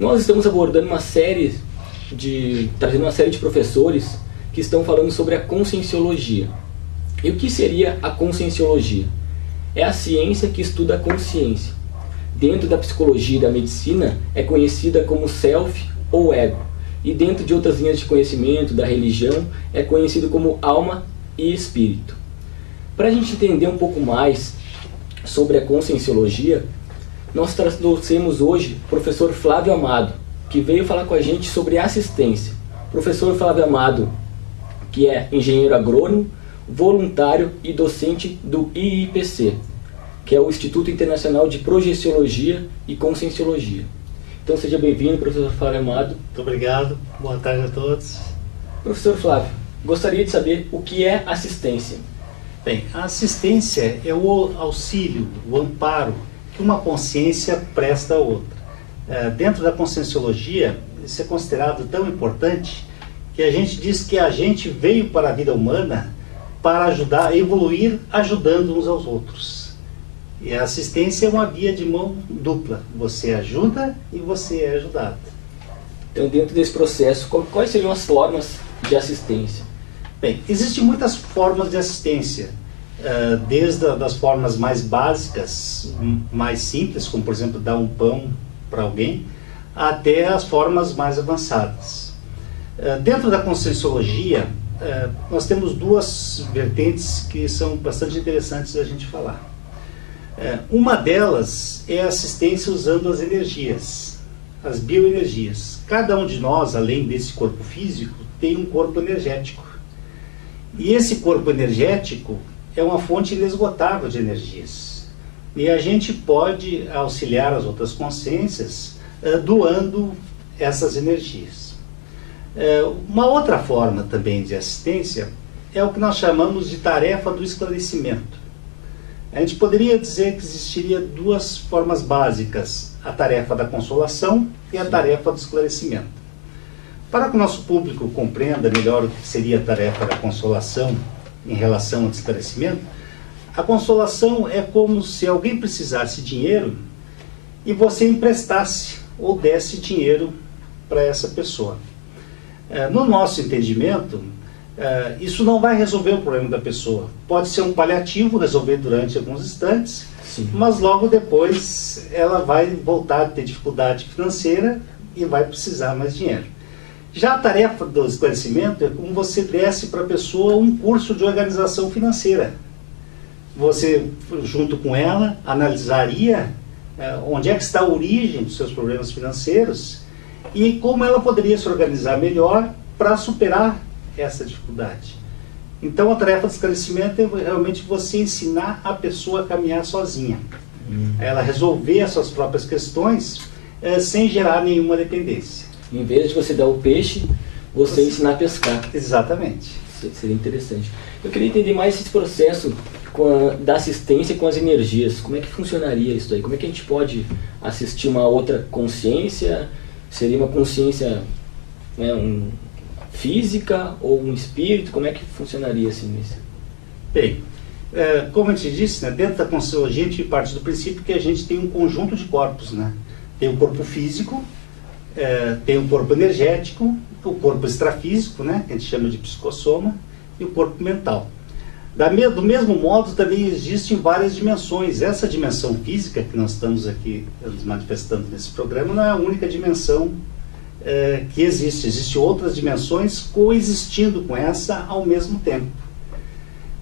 Nós estamos abordando trazendo uma série de professores que estão falando sobre a conscienciologia. E o que seria a conscienciologia? É a ciência que estuda a consciência. Dentro da psicologia e da medicina é conhecida como self ou ego. E dentro de outras linhas de conhecimento, da religião, é conhecido como alma e espírito. Para a gente entender um pouco mais sobre a conscienciologia, nós trouxemos hoje o professor Flávio Amado, que veio falar com a gente sobre assistência. Professor Flávio Amado, que é engenheiro agrônomo, voluntário e docente do IIPC, que é o Instituto Internacional de Projeciologia e Conscienciologia. Então seja bem-vindo, professor Flávio Amado. Muito obrigado, boa tarde a todos. Professor Flávio, gostaria de saber o que é assistência. Bem, a assistência é o auxílio, o amparo que uma consciência presta a outra. Dentro da conscienciologia, isso é considerado tão importante que a gente diz que a gente veio para a vida humana para ajudar a evoluir, ajudando uns aos outros. E a assistência é uma via de mão dupla. Você ajuda e você é ajudado. Então, dentro desse processo, quais seriam as formas de assistência? Bem, existem muitas formas de assistência, desde as formas mais básicas, mais simples, como por exemplo dar um pão para alguém, até as formas mais avançadas. Dentro da conscienciologia, nós temos duas vertentes que são bastante interessantes da gente falar. Uma delas é a assistência usando as energias, as bioenergias. Cada um de nós, além desse corpo físico, tem um corpo energético. E esse corpo energético é uma fonte inesgotável de energias. E a gente pode auxiliar as outras consciências doando essas energias. Uma outra forma também de assistência é o que nós chamamos de tarefa do esclarecimento. A gente poderia dizer que existiria duas formas básicas, a tarefa da consolação e a tarefa do esclarecimento. Para que o nosso público compreenda melhor o que seria a tarefa da consolação em relação ao esclarecimento, a consolação é como se alguém precisasse de dinheiro e você emprestasse ou desse dinheiro para essa pessoa. No nosso entendimento, isso não vai resolver o problema da pessoa. Pode ser um paliativo, resolver durante alguns instantes, sim, mas logo depois ela vai voltar a ter dificuldade financeira e vai precisar mais dinheiro. Já a tarefa do esclarecimento é como você desse para a pessoa um curso de organização financeira. Você, junto com ela, analisaria onde é que está a origem dos seus problemas financeiros e como ela poderia se organizar melhor para superar essa dificuldade. Então a tarefa de esclarecimento é realmente você ensinar a pessoa a caminhar sozinha, a ela resolver as suas próprias questões sem gerar nenhuma dependência. Em vez de você dar o peixe, você ensinar a pescar. Exatamente. Seria interessante. Eu queria entender mais esse processo da assistência com as energias. Como é que funcionaria isso aí? Como é que a gente pode assistir uma outra consciência? Seria uma consciência física ou um espírito? Como é que funcionaria assim isso? Bem, como a gente disse, dentro da conscienciologia a gente parte do princípio que a gente tem um conjunto de corpos. Tem o corpo físico, tem o corpo energético, o corpo extrafísico, que a gente chama de psicossoma, e o corpo mental. Do mesmo modo, também existem várias dimensões. Essa dimensão física que nós estamos aqui nos manifestando nesse programa não é a única dimensão que existe. Existem outras dimensões coexistindo com essa ao mesmo tempo.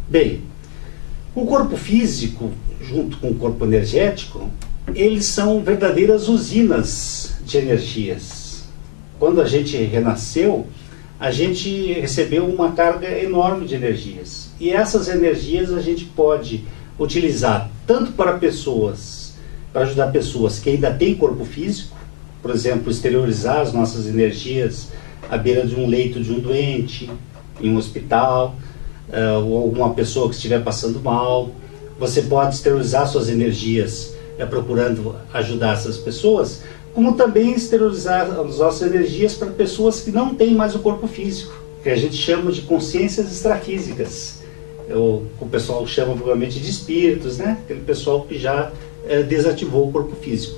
Bem, o corpo físico, junto com o corpo energético, eles são verdadeiras usinas de energias. Quando a gente renasceu, a gente recebeu uma carga enorme de energias. E essas energias a gente pode utilizar tanto para ajudar pessoas que ainda têm corpo físico, por exemplo, exteriorizar as nossas energias à beira de um leito de um doente, em um hospital, ou alguma pessoa que estiver passando mal. Você pode exteriorizar suas energias procurando ajudar essas pessoas, como também exteriorizar as nossas energias para pessoas que não têm mais o corpo físico, que a gente chama de consciências extrafísicas. O pessoal chama provavelmente de espíritos, aquele pessoal que já desativou o corpo físico.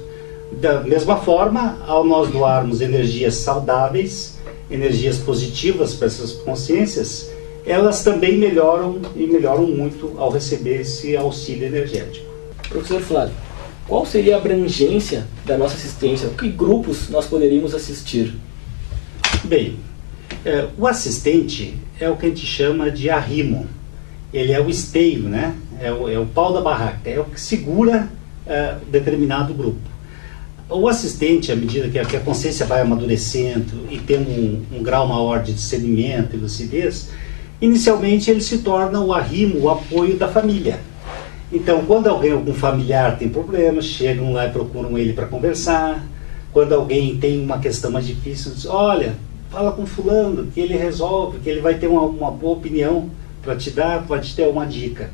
Da mesma forma, ao nós doarmos energias saudáveis, energias positivas para essas consciências, elas também melhoram e melhoram muito ao receber esse auxílio energético. Professor Flávio, qual seria a abrangência da nossa assistência? Que grupos nós poderíamos assistir? Bem, o assistente é o que a gente chama de arrimo. Ele é o esteio, né? É o pau da barraca, é o que segura determinado grupo. O assistente, à medida que a consciência vai amadurecendo e tendo um grau maior de discernimento e lucidez, inicialmente ele se torna o arrimo, o apoio da família. Então, quando algum familiar tem problemas, chegam lá e procuram ele para conversar. Quando alguém tem uma questão mais difícil, diz, olha, fala com fulano, que ele resolve, que ele vai ter uma boa opinião para te dar, pode te ter uma dica.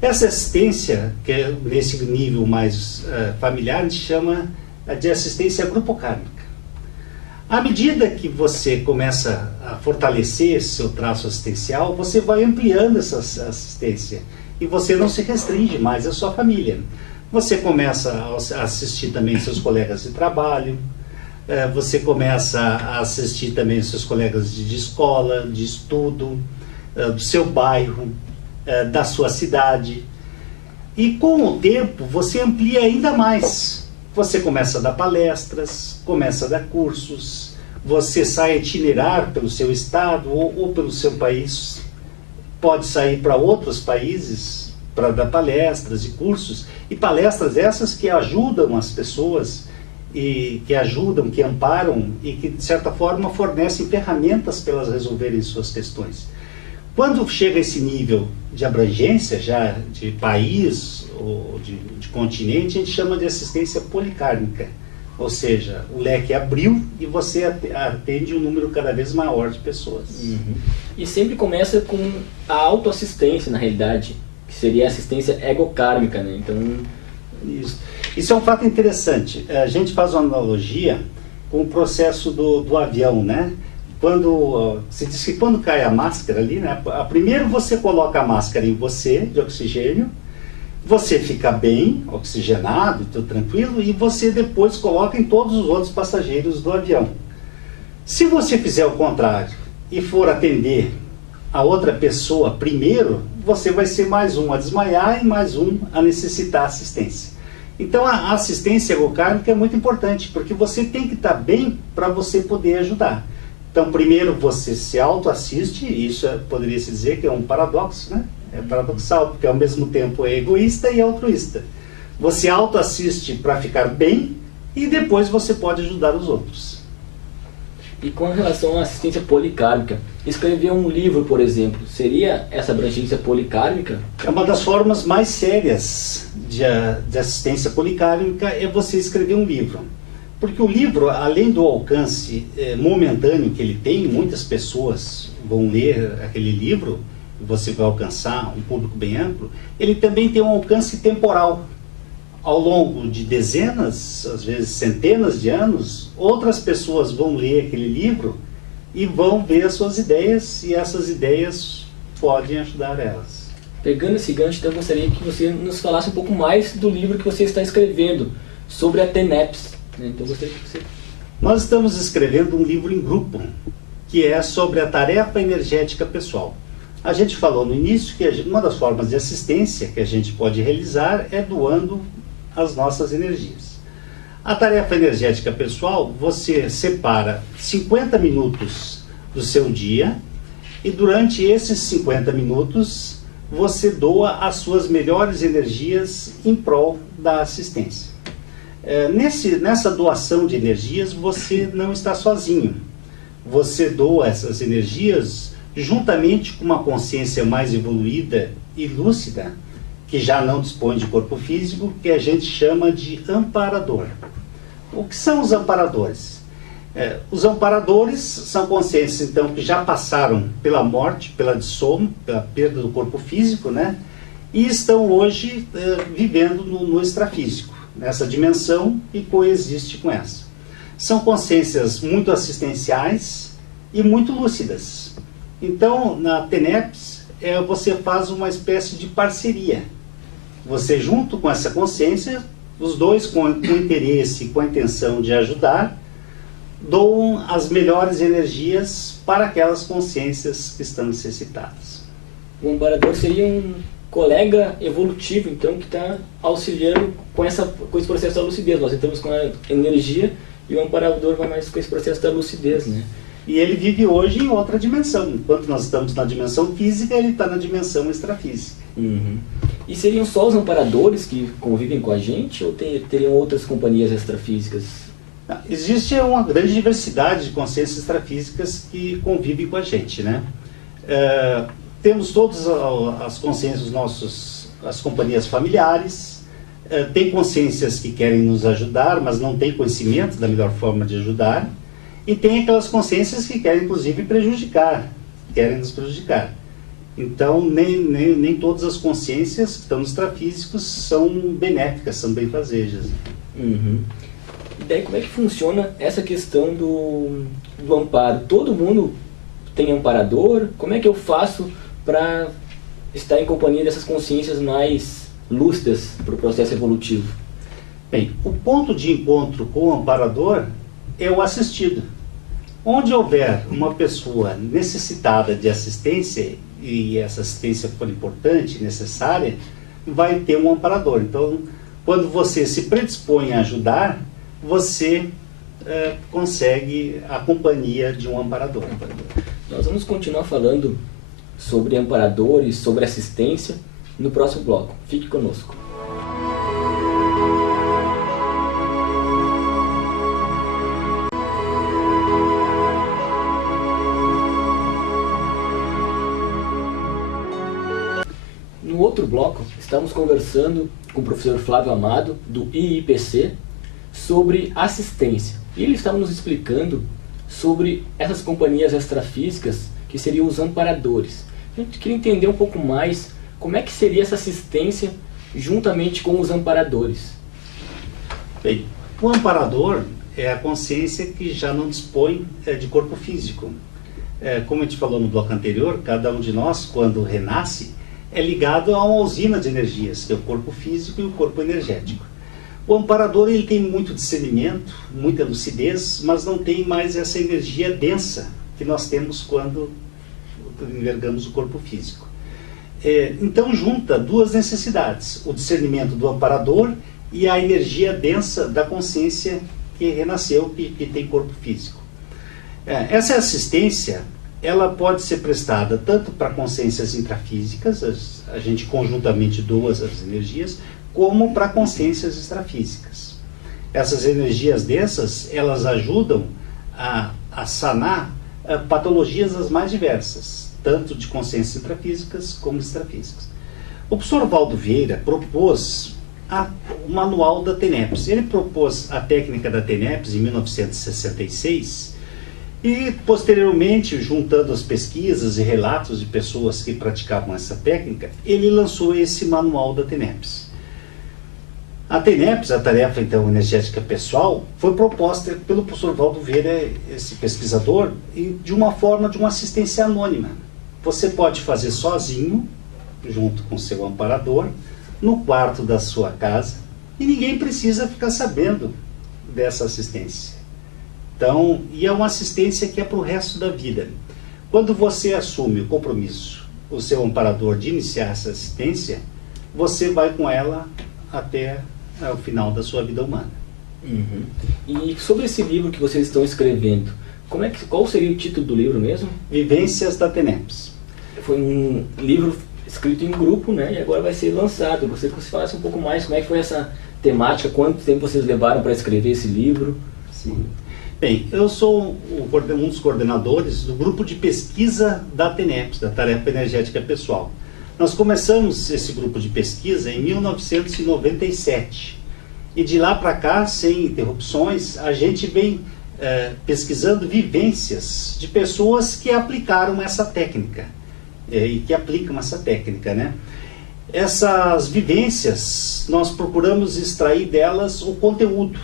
Essa assistência, que é nesse nível mais familiar, a gente chama de assistência grupocármica. À medida que você começa a fortalecer seu traço assistencial, você vai ampliando essa assistência e você não se restringe mais à sua família. Você começa a assistir também seus colegas de trabalho, você começa a assistir também seus colegas de escola, de estudo, do seu bairro, da sua cidade. E com o tempo você amplia ainda mais. Você começa a dar palestras, começa a dar cursos, você sai a itinerar pelo seu estado ou pelo seu país, pode sair para outros países para dar palestras e cursos, e palestras essas que ajudam as pessoas, e que ajudam, que amparam e que de certa forma fornecem ferramentas para elas resolverem suas questões. Quando chega a esse nível de abrangência, já de país ou de continente, a gente chama de assistência policármica. Ou seja, o leque abriu e você atende um número cada vez maior de pessoas. Uhum. E sempre começa com a autoassistência, na realidade, que seria a assistência egocármica, né? Então, isso é um fato interessante. A gente faz uma analogia com o processo do avião, né? Se diz que quando cai a máscara ali, né? Primeiro você coloca a máscara em você, de oxigênio, você fica bem, oxigenado, tudo tranquilo, e você depois coloca em todos os outros passageiros do avião. Se você fizer o contrário e for atender a outra pessoa primeiro, você vai ser mais um a desmaiar e mais um a necessitar assistência. Então a assistência egocármica é muito importante, porque você tem que estar bem para você poder ajudar. Então, primeiro você se autoassiste, e isso poderia se dizer que é um paradoxo, né? É paradoxal, porque ao mesmo tempo é egoísta e altruísta. Você autoassiste para ficar bem e depois você pode ajudar os outros. E com relação à assistência policármica, escrever um livro, por exemplo, seria essa abrangência policármica? É uma das formas mais sérias de assistência policármica é você escrever um livro. Porque o livro, além do alcance momentâneo que ele tem, muitas pessoas vão ler aquele livro, e você vai alcançar um público bem amplo, ele também tem um alcance temporal. Ao longo de dezenas, às vezes centenas de anos, outras pessoas vão ler aquele livro e vão ver as suas ideias, e essas ideias podem ajudar elas. Pegando esse gancho, então eu gostaria que você nos falasse um pouco mais do livro que você está escrevendo, sobre a TENEPS. Então, eu gostaria que você... Nós estamos escrevendo um livro em grupo, que é sobre a tarefa energética pessoal. A gente falou no início que uma das formas de assistência que a gente pode realizar é doando as nossas energias. A tarefa energética pessoal, você separa 50 minutos do seu dia e durante esses 50 minutos você doa as suas melhores energias em prol da assistência. Nessa doação de energias você não está sozinho. Você doa essas energias juntamente com uma consciência mais evoluída e lúcida, que já não dispõe de corpo físico, que a gente chama de amparador. O que são os amparadores? Os amparadores são consciências, então, que já passaram pela morte, pela dissomo, pela perda do corpo físico, né? E estão hoje vivendo no extrafísico, nessa dimensão, e coexiste com essa. São consciências muito assistenciais e muito lúcidas. Então, na TENEPS, você faz uma espécie de parceria. Você, junto com essa consciência, Os dois com interesse e com a intenção de ajudar, doam as melhores energias para aquelas consciências que estão necessitadas. O amparador seria um colega evolutivo, então, que está auxiliando com esse processo da lucidez. Nós entramos com a energia e o amparador vai mais com esse processo da lucidez, né? E ele vive hoje em outra dimensão. Enquanto nós estamos na dimensão física, ele está na dimensão extrafísica. Uhum. E seriam só os amparadores que convivem com a gente ou teriam outras companhias extrafísicas? Existe uma grande diversidade de consciências extrafísicas que convivem com a gente, né? Temos todas as consciências as companhias familiares, tem consciências que querem nos ajudar, mas não têm conhecimento da melhor forma de ajudar, e tem aquelas consciências que querem, inclusive, querem nos prejudicar. Então, nem todas as consciências que estão nos extrafísicos são benéficas, são benfazejas. Uhum. E daí, como é que funciona essa questão do amparo? Todo mundo tem amparador? Como é que eu faço para estar em companhia dessas consciências mais lúcidas para o processo evolutivo? Bem, o ponto de encontro com o amparador é o assistido. Onde houver uma pessoa necessitada de assistência, e essa assistência for importante, necessária, vai ter um amparador. Então, quando você se predispõe a ajudar, você consegue a companhia de um amparador. Nós vamos continuar falando sobre amparadores, sobre assistência, no próximo bloco. Fique conosco. No outro bloco, estamos conversando com o professor Flávio Amado, do IIPC, sobre assistência. E ele estava nos explicando sobre essas companhias extrafísicas que seriam os amparadores. A gente queria entender um pouco mais como é que seria essa assistência juntamente com os amparadores. Bem, o amparador é a consciência que já não dispõe de corpo físico. Como a gente falou no bloco anterior, cada um de nós, quando renasce, é ligado a uma usina de energias, que é o corpo físico e o corpo energético. O amparador ele tem muito discernimento, muita lucidez, mas não tem mais essa energia densa que nós temos quando envergamos o corpo físico. Então junta duas necessidades, o discernimento do amparador e a energia densa da consciência que renasceu, que tem corpo físico. Essa assistência ela pode ser prestada tanto para consciências intrafísicas, a gente conjuntamente doa as energias, como para consciências extrafísicas. Essas energias densas, elas ajudam a sanar patologias as mais diversas, tanto de consciências intrafísicas como extrafísicas. O professor Valdo Vieira propôs o manual da TENEPS. Ele propôs a técnica da TENEPS em 1966, e, posteriormente, juntando as pesquisas e relatos de pessoas que praticavam essa técnica, ele lançou esse manual da TENEPS. A TENEPS, a tarefa então energética pessoal, foi proposta pelo professor Valdo Vieira, esse pesquisador, de uma forma de uma assistência anônima. Você pode fazer sozinho, junto com seu amparador, no quarto da sua casa, e ninguém precisa ficar sabendo dessa assistência. Então, e é uma assistência que é para o resto da vida. Quando você assume o compromisso, o seu amparador, de iniciar essa assistência, você vai com ela até o final da sua vida humana. Uhum. E sobre esse livro que vocês estão escrevendo, qual seria o título do livro mesmo? Vivências da TENEPS. Foi um livro escrito em grupo, né? E agora vai ser lançado. Eu gostaria que você falasse um pouco mais como é que foi essa temática, quanto tempo vocês levaram para escrever esse livro? Sim. Bem, eu sou um dos coordenadores do grupo de pesquisa da TENEPS, da Tarefa Energética Pessoal. Nós começamos esse grupo de pesquisa em 1997 e de lá para cá, sem interrupções, a gente vem pesquisando vivências de pessoas que aplicaram essa técnica e que aplicam essa técnica, né? Essas vivências, nós procuramos extrair delas o conteúdo,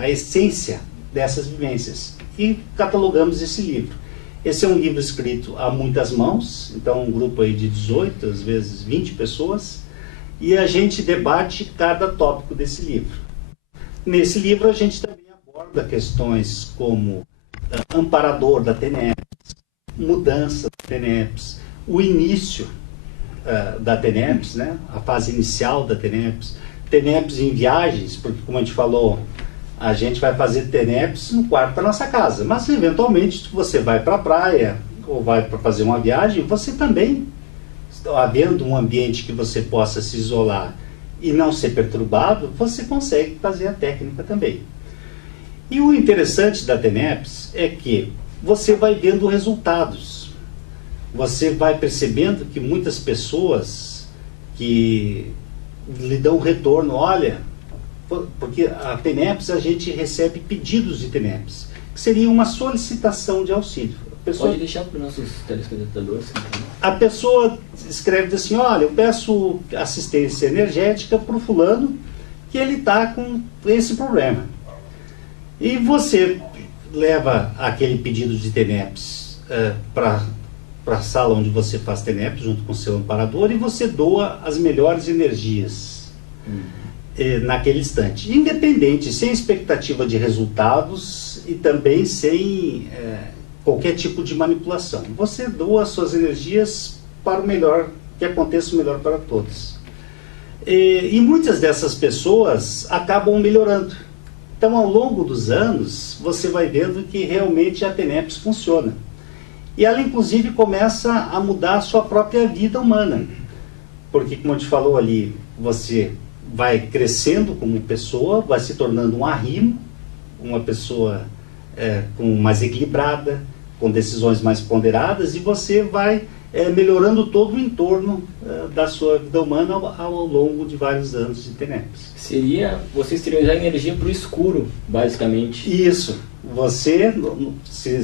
a essência dessas vivências, e catalogamos esse livro. Esse é um livro escrito a muitas mãos, então um grupo aí de 18, às vezes 20 pessoas, e a gente debate cada tópico desse livro. Nesse livro a gente também aborda questões como amparador da TENEPS, mudança da TENEPS, o início da TENEPS, né? A fase inicial da TENEPS, TENEPS em viagens, porque como a gente falou, a gente vai fazer TENEPS no quarto da nossa casa, mas eventualmente se você vai para a praia ou vai para fazer uma viagem, você também, havendo um ambiente que você possa se isolar e não ser perturbado, você consegue fazer a técnica também. E o interessante da TENEPS é que você vai vendo resultados. Você vai percebendo que muitas pessoas que lhe dão retorno, olha, porque a TENEPS, a gente recebe pedidos de TENEPS, que seria uma solicitação de auxílio. Pode deixar para os nossos telespectadores. A pessoa escreve assim, olha, eu peço assistência energética para o fulano que ele está com esse problema. E você leva aquele pedido de TENEPS para a sala onde você faz TENEPS, junto com o seu amparador, e você doa as melhores energias naquele instante. Independente, sem expectativa de resultados e também sem qualquer tipo de manipulação. Você doa as suas energias para o melhor, que aconteça o melhor para todos. E muitas dessas pessoas acabam melhorando. Então, ao longo dos anos, você vai vendo que realmente a TENEPS funciona. E ela, inclusive, começa a mudar a sua própria vida humana. Porque, como a gente falou ali, você vai crescendo como pessoa, vai se tornando um arrimo, uma pessoa mais equilibrada, com decisões mais ponderadas, e você vai melhorando todo o entorno da sua vida humana ao longo de vários anos de TENEPS. Seria você exteriorizar energia para o escuro, basicamente. Isso. Você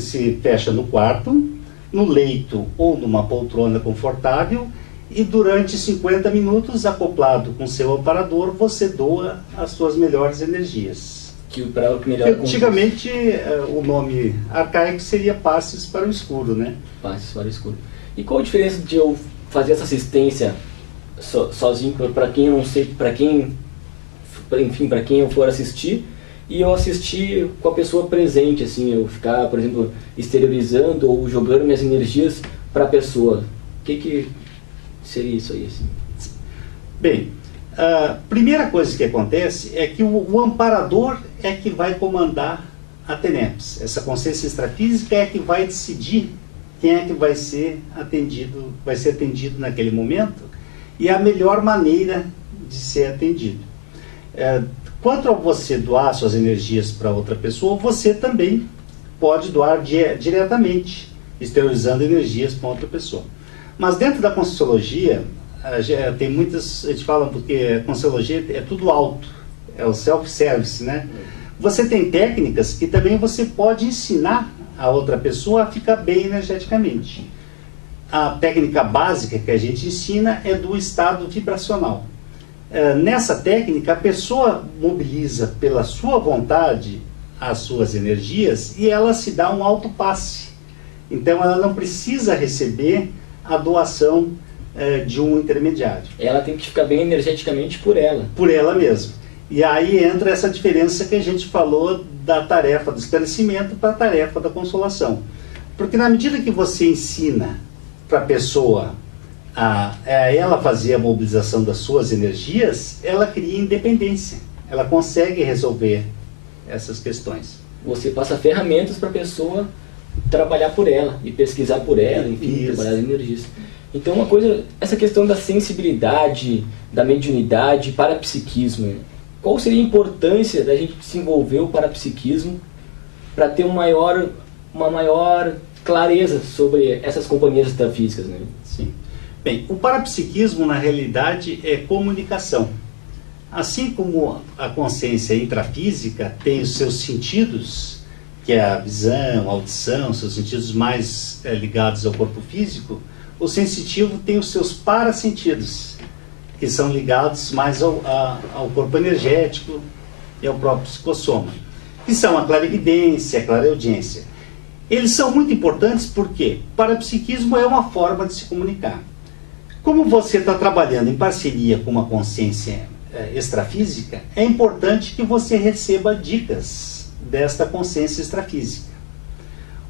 se fecha no quarto, no leito ou numa poltrona confortável, e durante 50 minutos, acoplado com seu amparador, você doa as suas melhores energias. Antigamente, o nome arcaico seria passes para o escuro, né? Passes para o escuro. E qual a diferença de eu fazer essa assistência sozinho, para quem eu não sei, para quem eu for assistir, e eu assistir com a pessoa presente, assim, eu ficar, por exemplo, exteriorizando ou jogando minhas energias para a pessoa? O que seria isso aí, assim? Bem, a primeira coisa que acontece é que o amparador é que vai comandar a TENEPS. Essa consciência extrafísica é que vai decidir quem é que vai ser atendido naquele momento e a melhor maneira de ser atendido. Quanto a você doar suas energias para outra pessoa, você também pode doar diretamente, exteriorizando energias para outra pessoa. Mas dentro da Conscienciologia, tem muitas, a gente fala porque a Conscienciologia é tudo alto, é o self-service, né? Você tem técnicas que também você pode ensinar a outra pessoa a ficar bem energeticamente. A técnica básica que a gente ensina é do estado vibracional. Nessa técnica, a pessoa mobiliza pela sua vontade as suas energias e ela se dá um autopasse. Então, ela não precisa receber a doação de um intermediário. Ela tem que ficar bem energeticamente por ela. Por ela mesma. E aí entra essa diferença que a gente falou da tarefa do esclarecimento para a tarefa da consolação. Porque na medida que você ensina para a pessoa a ela fazer a mobilização das suas energias, ela cria independência. Ela consegue resolver essas questões. Você passa ferramentas para a pessoa trabalhar por ela e pesquisar por ela, enfim, trabalhar as energias. Então, uma coisa, essa questão da sensibilidade, da mediunidade, parapsiquismo, qual seria a importância da gente desenvolver o parapsiquismo para ter uma maior clareza sobre essas companhias extrafísicas, né? Sim. Bem, o parapsiquismo, na realidade, é comunicação. Assim como a consciência intrafísica tem os seus sentidos, que é a visão, a audição, seus sentidos mais ligados ao corpo físico, o sensitivo tem os seus parasentidos, que são ligados mais ao corpo energético e ao próprio psicossoma, que são a clarividência, a clareaudiência. Eles são muito importantes porque o parapsiquismo é uma forma de se comunicar. Como você está trabalhando em parceria com uma consciência extrafísica, é importante que você receba dicas desta consciência extrafísica.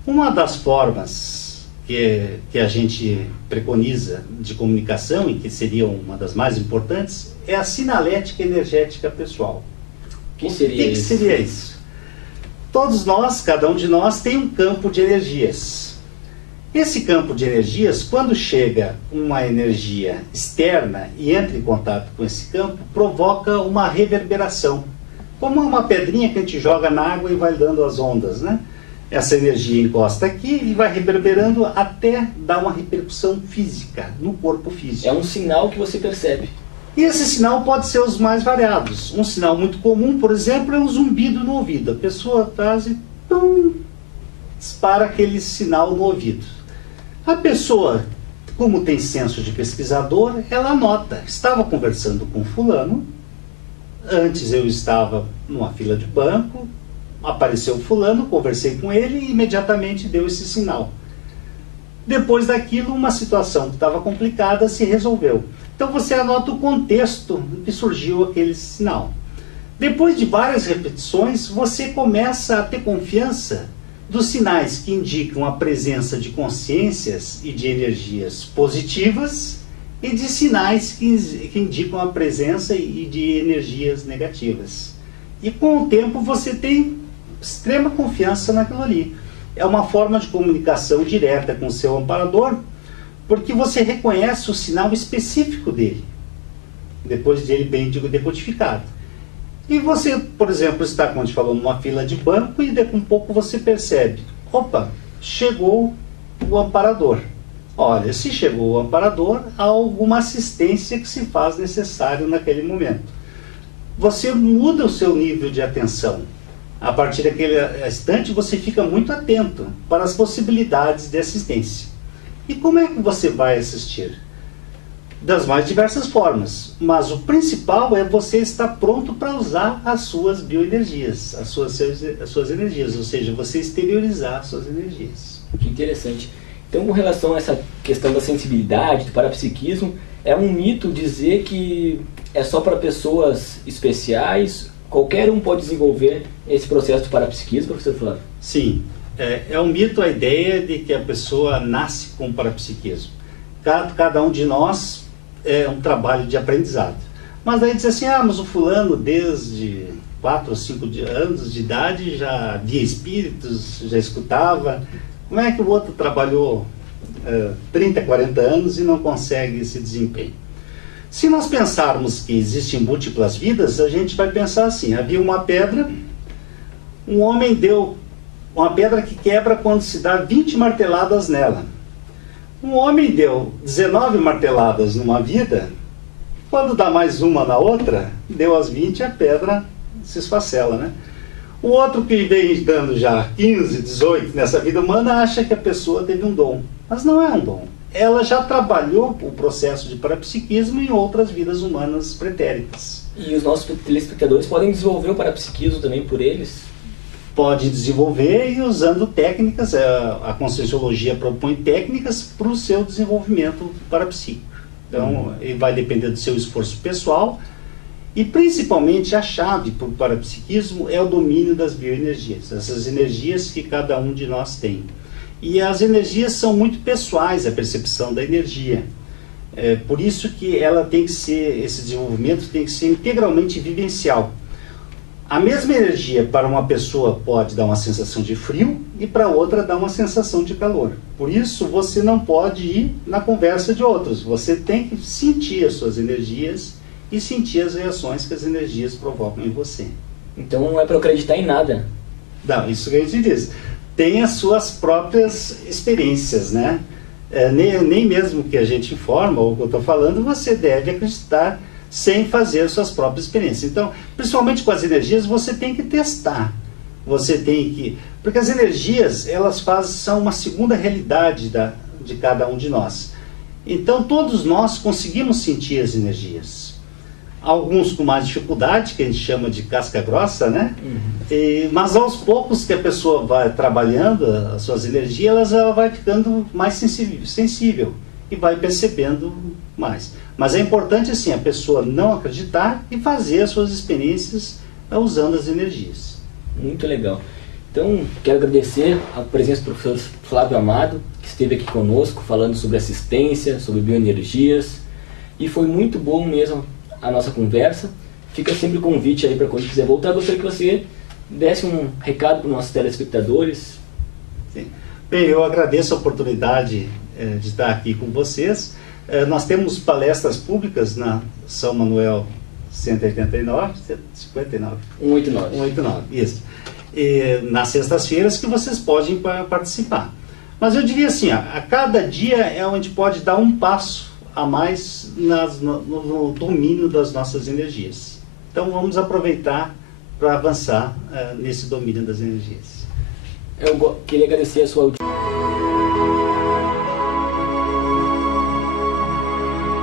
Uma das formas que a gente preconiza de comunicação, e que seria uma das mais importantes, é a sinalética energética pessoal. O que seria isso? Todos nós, cada um de nós, tem um campo de energias. Esse campo de energias, quando chega uma energia externa e entra em contato com esse campo, provoca uma reverberação. Como uma pedrinha que a gente joga na água e vai dando as ondas, né? Essa energia encosta aqui e vai reverberando até dar uma repercussão física, no corpo físico. É um sinal que você percebe. E esse sinal pode ser os mais variados. Um sinal muito comum, por exemplo, é um zumbido no ouvido. A pessoa traz e pum, dispara aquele sinal no ouvido. A pessoa, como tem senso de pesquisador, ela anota. Estava conversando com fulano, antes eu estava numa fila de banco, apareceu fulano, conversei com ele e imediatamente deu esse sinal. Depois daquilo, uma situação que estava complicada se resolveu. Então você anota o contexto em que surgiu aquele sinal. Depois de várias repetições, você começa a ter confiança dos sinais que indicam a presença de consciências e de energias positivas e de sinais que indicam a presença e de energias negativas. E com o tempo você tem extrema confiança naquilo ali. É uma forma de comunicação direta com o seu amparador, porque você reconhece o sinal específico dele, depois dele bem decodificado. E você, por exemplo, está, como a gente falou, numa fila de banco e daqui a um pouco você percebe, opa, chegou o amparador. Olha, se chegou o amparador, há alguma assistência que se faz necessário naquele momento. Você muda o seu nível de atenção. A partir daquele instante, você fica muito atento para as possibilidades de assistência. E como é que você vai assistir? Das mais diversas formas. Mas o principal é você estar pronto para usar as suas bioenergias, as suas energias, ou seja, você exteriorizar as suas energias. Que interessante. Então, com relação a essa questão da sensibilidade, do parapsiquismo, é um mito dizer que é só para pessoas especiais, qualquer um pode desenvolver esse processo de parapsiquismo, professor Flávio? Sim, é um mito a ideia de que a pessoa nasce com parapsiquismo. Cada um de nós é um trabalho de aprendizado. Mas daí diz assim, mas o fulano desde 4 ou 5 anos de idade já via espíritos, já escutava. Como é que o outro trabalhou 30, 40 anos e não consegue esse desempenho? Se nós pensarmos que existem múltiplas vidas, a gente vai pensar assim, havia uma pedra, um homem deu uma pedra que quebra quando se dá 20 marteladas nela. Um homem deu 19 marteladas numa vida, quando dá mais uma na outra, deu as 20 a pedra se esfacela, né? O outro que vem dando já 15, 18 nessa vida humana acha que a pessoa teve um dom, mas não é um dom. Ela já trabalhou o processo de parapsiquismo em outras vidas humanas pretéritas. E os nossos telespectadores podem desenvolver o parapsiquismo também por eles? Pode desenvolver e usando técnicas, a Conscienciologia propõe técnicas para o seu desenvolvimento parapsíquico. Então, ele vai depender do seu esforço pessoal e principalmente a chave para o parapsiquismo é o domínio das bioenergias, essas energias que cada um de nós tem. E as energias são muito pessoais, a percepção da energia. Por isso que ela tem que ser, esse desenvolvimento tem que ser integralmente vivencial. A mesma energia para uma pessoa pode dar uma sensação de frio e para outra dar uma sensação de calor. Por isso você não pode ir na conversa de outros. Você tem que sentir as suas energias e sentir as reações que as energias provocam em você. Então não é para acreditar em nada. Não, isso que a gente diz. Tem as suas próprias experiências, né? Nem mesmo que a gente informa ou que eu estou falando, você deve acreditar sem fazer as suas próprias experiências. Então, principalmente com as energias, você tem que testar. Você tem que... Porque as energias, elas são uma segunda realidade de cada um de nós. Então, todos nós conseguimos sentir as energias. Alguns com mais dificuldade, que a gente chama de casca grossa, né? Mas aos poucos que a pessoa vai trabalhando as suas energias, ela vai ficando mais sensível. e vai percebendo mais. Mas é importante assim a pessoa não acreditar e fazer as suas experiências usando as energias. Muito legal. Então, quero agradecer a presença do professor Flávio Amado, que esteve aqui conosco falando sobre assistência, sobre bioenergias, e foi muito bom mesmo a nossa conversa. Fica sempre o convite aí para quando quiser voltar. Gostaria que você desse um recado para os nossos telespectadores. Sim. Bem, eu agradeço a oportunidade de estar aqui com vocês. Nós temos palestras públicas na São Manuel 189, 59? 189. 189, isso. E, nas sextas-feiras que vocês podem participar. Mas eu diria assim, a cada dia é onde pode dar um passo a mais no domínio das nossas energias. Então vamos aproveitar para avançar nesse domínio das energias. Eu queria agradecer a sua audiência.